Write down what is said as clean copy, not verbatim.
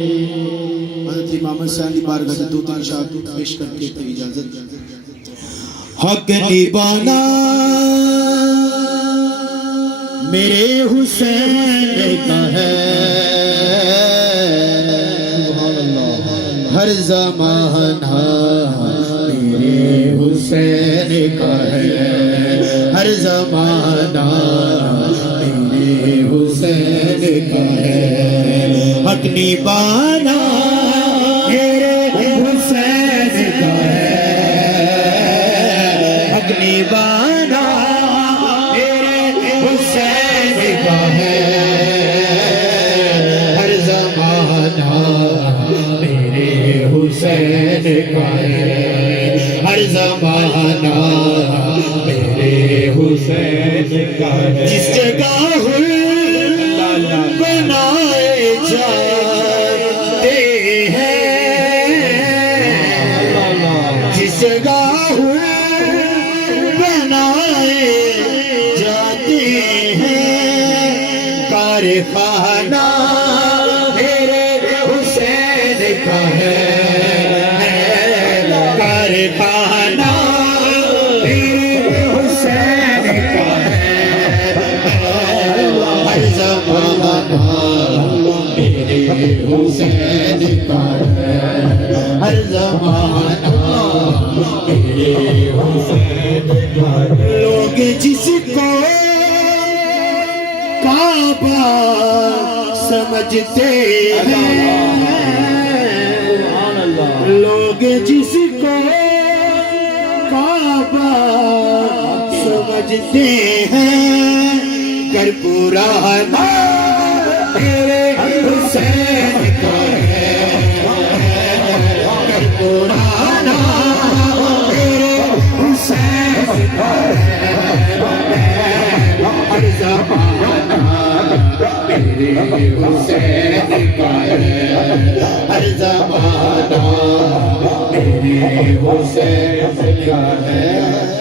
حضرت امام حسین کی بارگاہ سے دو تین اشعار پیش کر کے تو اجازت حق نبھانا میرے حسین کا ہے ہر زمانہ میرے حسین کا ہے ہر زمانہ میرے حسین کا ہے حق نبھانا میرے حسین کا ہے حق نبھانا میرے حسین کا ہے ہر زمانہ میرے حسین کا ہے ہر زمانہ میرے حسین کا ہے جس جگہ بنائے جاتے ہیں جس جگہ بنائے جاتے ہیں کارخانہ میرے حسین کا ہے کارخانہ میرے حسین کا ہے ہر زمانہ میرے حسین کا ہے ہر زمانہ میرے حسین کا ہے لوگ جس کو کعبہ سمجھتے ہیں لوگ جس کو کعبہ سمجھتے ہیں گر پرانا میرے حسین کا ہے گر پرانا میرے حسین کا ہے ہر زمانہ میرے حسین کا ہے ہر زمانہ میرے حسین کا ہے